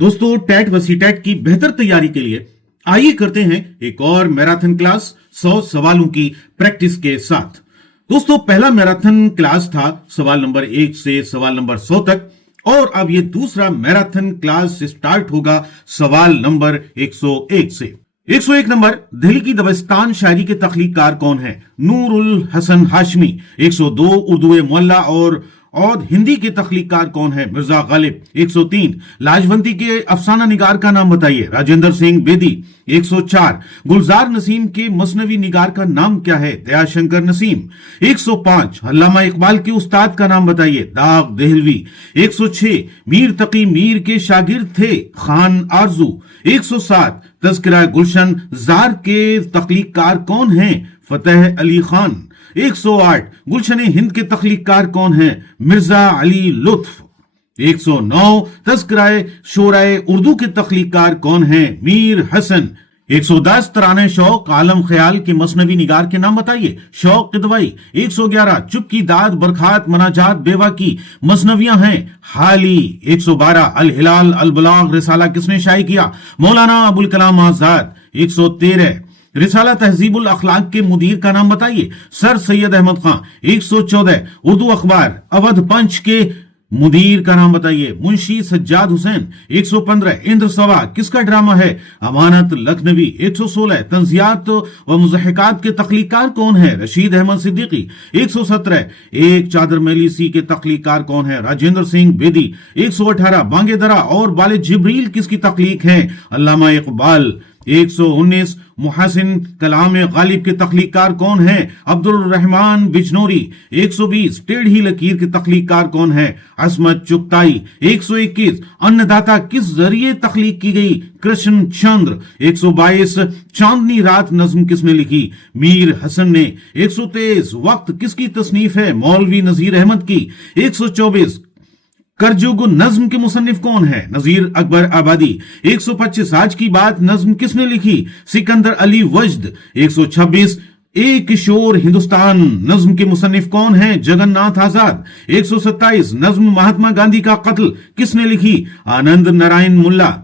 दोस्तों, टेट व सीटेट की बेहतर तैयारी के लिए आइए करते हैं एक और मैराथन क्लास 100 सवालों की प्रैक्टिस के साथ। दोस्तों, पहला मैराथन क्लास था सवाल नंबर 1 से सवाल नंबर 100 तक, और अब ये दूसरा मैराथन क्लास स्टार्ट होगा सवाल नंबर 101 से। 101 नंबर, दिल्ली की दबिस्तान शायरी के तख्लीकार कौन है? नूरुल हसन हाशमी। 102, उर्दू मुअल्ला और हिंदी के तख्लीकार कौन है? मिर्जा गालिब। 103, लाजवंती के अफसाना निगार का नाम बताइए? राजेंद्र सिंह बेदी। 104, गुलजार नसीम के मसनवी निगार का नाम क्या है? दयाशंकर नसीम। 105, अल्लामा इकबाल के उस्ताद का नाम बताइए? दाग देहलवी। 106, मीर तकी मीर के शागिर्द थे? खान आरजू। 107, तज़किरा गुलशन जार के तख्लीकार कौन है? फतेह अली खान। 108, गुलशन हिंद के तख्लीकार कौन है? मिर्जा अली लुत्फ। 109, तज़किराए शोराए उर्दू के तख्लीकार कौन है? मीर हसन। 110, तराने शौक आलम ख्याल के मसनवी निगार के नाम बताइए? शौक किदवाई। 111, चुप की दाद बरखात मनाजात बेवा की मसनवियां हैं? हाली। 112, अल हिलाल अल बलाग रिसाला किसने शाये किया? मौलाना अबुल कलाम आजाद। 113, रिसाला तहजीबुल अखलाक के मुदीर का नाम बताइए? सर सैयद अहमद खान। 114, उर्दू अखबार अवध पंच के मुदीर का नाम बताइए? मुंशी सज्जाद हुसैन। 115, इंद्र सवा किसका ड्रामा है? अमानत लखनवी। 116, तंजियात व मुज़हकात के तख्लीकार कौन है? रशीद अहमद सिद्दीकी। 117, एक चादर मैली सी के तख्लीकार कौन है? राजेंद्र सिंह बेदी। 118, बांगे दरा और बाले जिब्रील किसकी तख्लीक है? अल्लामा इकबाल। 119, मुहसिन कलाम गालिब के तख्लीकार कौन है? अब्दुल रहमान बिजनौरी। 120, टेढ़ी लकीर के तख्लीकार कौन है? असमत चुगताई। 121, अन्नदाता किस जरिए तख्लीक की गई? कृष्ण चंद्र। 122, चांदनी रात नज्म किसने लिखी? मीर हसन ने। 123, वक्त किसकी तसनीफ है? मौलवी नजीर अहमद की। 124, करजुग नज्म के मुसन्निफ कौन है? नजीर अकबर आबादी। 125, आज की बात नज्म किसने लिखी? सिकंदर अली वजद। 126, एक किशोर हिंदुस्तान नज्म के मुसन्निफ कौन है? जगन्नाथ आजाद। 127, नज्म महात्मा गांधी का कत्ल किसने लिखी? आनंद नारायण मुल्ला।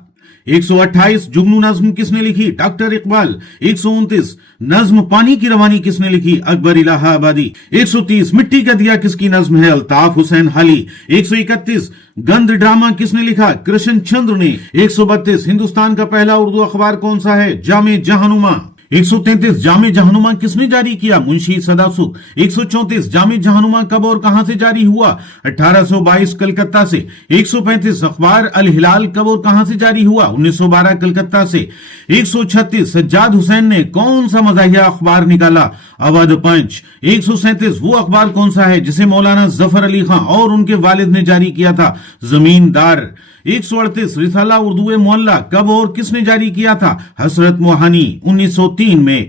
128, जुगनू नज्म किसने लिखी? डॉक्टर इकबाल। 129, नज्म पानी की रवानी किसने लिखी? अकबर इलाहाबादी। 130, मिट्टी का दिया किसकी नज्म है? अल्ताफ हुसैन हाली। 131, गंध ड्रामा किसने लिखा? कृष्ण चंद्र ने। 132, हिंदुस्तान का पहला उर्दू अखबार कौन सा है? जामे जहानुमा। 133, जामे जहानुमा किसने जारी किया? मुंशी सदासुख। 134, जामे जहानुमा कब और कहां से जारी हुआ? 1822 कलकत्ता से। 135, अखबार अल हिलाल कब और कहां से जारी हुआ? 1912 कलकत्ता से। 136, सज्जाद हुसैन ने कौन सा मज़ाहिया अखबार निकाला? अवध पंच। 137, वो अखबार कौन सा है जिसे मौलाना जफर अली खां और उनके वालिद ने जारी किया था? जमींदार। 138, रिसाला उर्दू मुअल्ला कब और किसने जारी किया था? हसरत मोहानी 1903 में।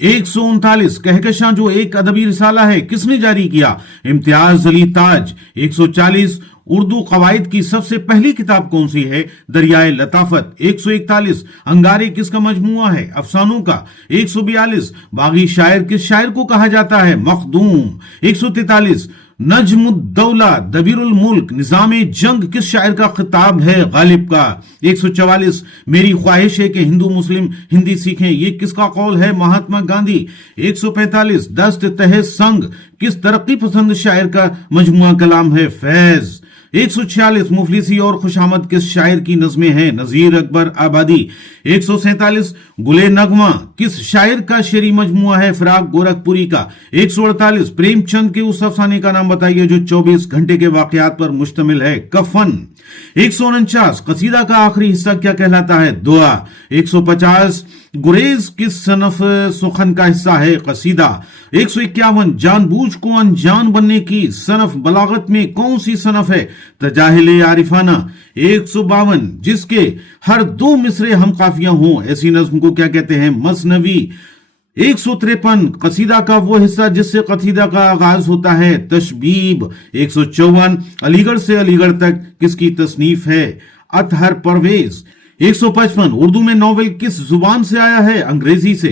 139, कहकशां जो एक अदबी रिसाला है किसने जारी किया? इम्तियाज अली ताज। 140, उर्दू कवायद की सबसे पहली किताब कौन सी है? दरियाए लताफत। 141, अंगारे किसका मजमुआ है? अफसानों का। 142, बागी शायर किस शायर को कहा जाता है? मखदूम। 143, नजमुद्दौला दबीरुल मुल्क निजामे जंग किस शायर का खिताब है? गालिब का। 144, मेरी ख्वाहिश है कि हिंदू मुस्लिम हिंदी सीखें, ये किसका कौल है? महात्मा गांधी। 145, दस्त तहे संग किस तरक्की पसंद शायर का मजमुआ कलाम है? फैज। 146, मुफलिसी और खुशामद किस शायर की नज़में हैं? नजीर अकबर आबादी। 147, गुले नगमा किस शायर का शेरी मजमुआ है? फिराक गोरखपुरी का। 148, प्रेमचंद के उस अफसाने का नाम बताइए जो 24 घंटे के वाकयात पर मुश्तमिल है? कफन। 149, कसीदा का आखिरी हिस्सा क्या कहलाता है? दुआ। 150, गुरेज किस सनफ सुखन का हिस्सा है? कसीदा। 151, जानबूझ को अनजान बनने की सनफ बलागत में कौन सी सनफ है? तजाहिल आरिफाना। 152, जिसके हर दो मिसरे हम काफियां हों ऐसी नज्म को क्या कहते हैं? मसनवी। 153, कसीदा का वो हिस्सा जिससे कसीदा का आगाज होता है? तशबीब। 154, अलीगढ़ से अलीगढ़ तक किसकी तसनीफ है? अतहर परवेज। 155, उर्दू में नॉवेल किस जुबान से आया है? अंग्रेजी से।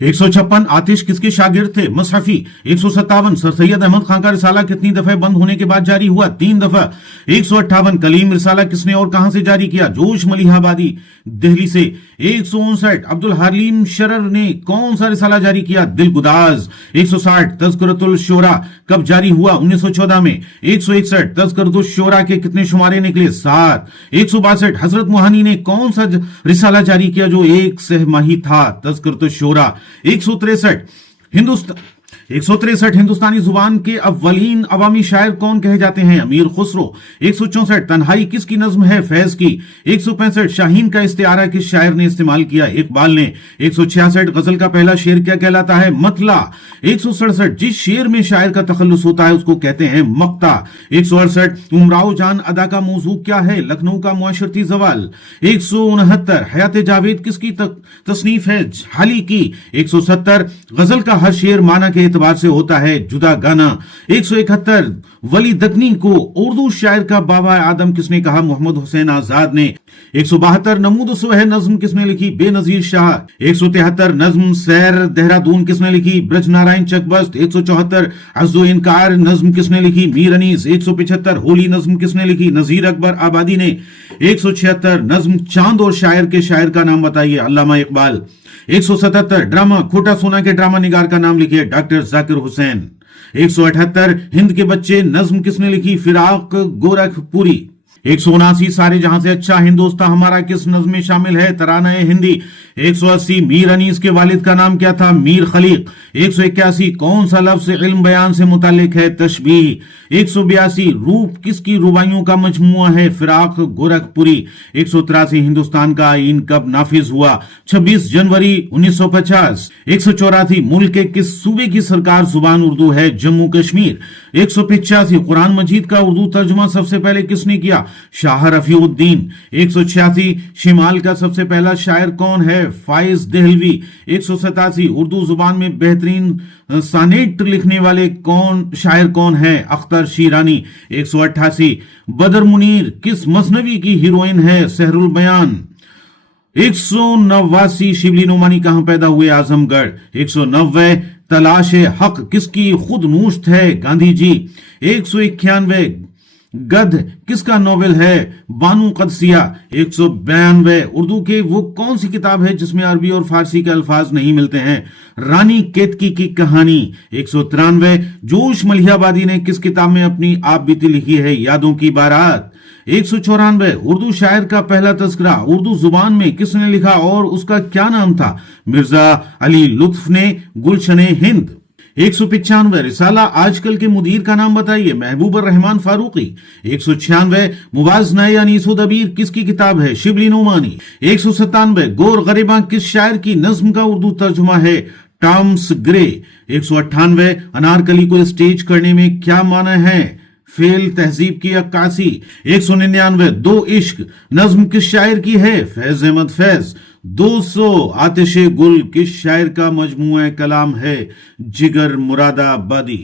156 आतिश किसके शागिर्द थे? मसहफी। 157 सर सैयद अहमद खान का रिसाला कितनी दफे बंद होने के बाद जारी हुआ? 3 दफा। 158 कलीम रिसाला किसने और कहां से जारी किया? जोश मलिहाबादी, दिल्ली से। 159 अब्दुल हलीम शरर ने कौन सा रिसाला जारी किया? दिलगुदाज। 160 तज़किरतुल शोरा कब जारी हुआ? 1914 में। 161 तज़किरतुल शोरा के कितने शुमारे निकले? 7। 162 हजरत मुहानी ने कौन सा रिसाला जारी किया जो एक सहमाही था? तज़किरतुल शोरा। 163 हिंदुस्तानी जुबान के अव्वलीन अवामी शायर कौन कहे जाते हैं? अमीर खुसरो। 164 तन्हाई किसकी नज्म है? फैज की। 165 शाहीन का इस्तिआरा किस शायर ने इस्तेमाल किया? इकबाल ने। 166 गजल का पहला शेर क्या कहलाता है? मतला। 167 जिस शेर में शायर का तखल्लुस होता है उसको कहते हैं मक्ता। 168 उमराव जान अदा का मौजू क्या है? लखनऊ का मुआशरती जवाल। 169 हयात जावेद किसकी तसनीफ है? हाली की। 170 गजल का हर शेर माना के एतबार से होता है जुदा गाना। 171 वली दकनी को उर्दू शायर का बाबा आदम किसने कहा? मोहम्मद हुसैन आजाद ने। 172 नमूद सुबह नज्म किसने लिखी? बेनजीर शाह। 173 नज्म सैर देहरादून किसने लिखी? ब्रज नारायण चकबस्त। 174 अज़्ज़ो इनकार नज्म किसने लिखी? मीर अनीस। 175 होली नज्म किसने लिखी? नजीर अकबर आबादी ने। 176 नज्म चांद और शायर के शायर का नाम बताइए? अल्लामा इकबाल। 177 ड्रामा खोटा सोना के ड्रामा निगार का नाम लिखिए? डॉक्टर जाकिर हुसैन। 178 हिंद के बच्चे नज्म किसने लिखी? फिराक गोरखपुरी। 179 सारे जहां से अच्छा हिंदुस्तान हमारा किस नज्म में शामिल है? तराना हिंदी। 180 मीर अनीस के वालिद का नाम क्या था? मीर खलीक। 181 कौन सा लफ्ज इल्म बयान से मुतालिक है? तशबीह। 182 रूप किसकी रुबाइयों का मजमुआ है? फिराक गोरखपुरी। 183 हिंदुस्तान का आईन कब नाफिज हुआ? 26 जनवरी 1950। 184 मुल्क के किस सूबे की सरकार जुबान उर्दू है? जम्मू कश्मीर। 185 कुरान मजीद का उर्दू तर्जुमा सबसे पहले किसने किया? शाह रफीउद्दीन। 186 शिमाल का सबसे पहला शायर कौन है? फाइज देहलवी। 187 उर्दू जुबान में बेहतरीन सानेट लिखने वाले शायर कौन है? अख्तर शीरानी। 188 बदर मुनीर किस मसनवी की हीरोइन है? सहरुल बयान। 189 शिबली नोमानी कहां पैदा हुए? आजमगढ़। 190 तलाश हक किसकी खुद नूश्त है? गांधी जी। 191 गध किसका नोवेल है? बानू कदसिया। 192 उर्दू के वो कौन सी किताब है जिसमें अरबी और फारसी के अल्फाज नहीं मिलते हैं? रानी केतकी की कहानी। 193 जोश मलिहाबादी ने किस किताब में अपनी आप बीती लिखी है? यादों की बारात। 194 उर्दू शायर का पहला तज़किरा उर्दू जुबान में किसने लिखा और उसका क्या नाम था? मिर्जा अली लुत्फ ने गुलशने हिंद। 195 रिसाला आजकल के मुदीर का नाम बताइए? महबूब रहमान फारूकी। 196 मुवाज़ना यानी सुदबीर किसकी किताब है? शिबली नोमानी। 197 गोर गरीबा किस शायर की नज्म का उर्दू तर्जुमा है? Tom's grey. 198 अनारकली को स्टेज करने में क्या माना है? फेल तहजीब की अक्कासी। 199 दो इश्क नज्म किस शायर की है? फैज अहमद फैज। 200 आतिशे गुल किस शायर का मजमुआ कलाम है? जिगर मुरादाबादी।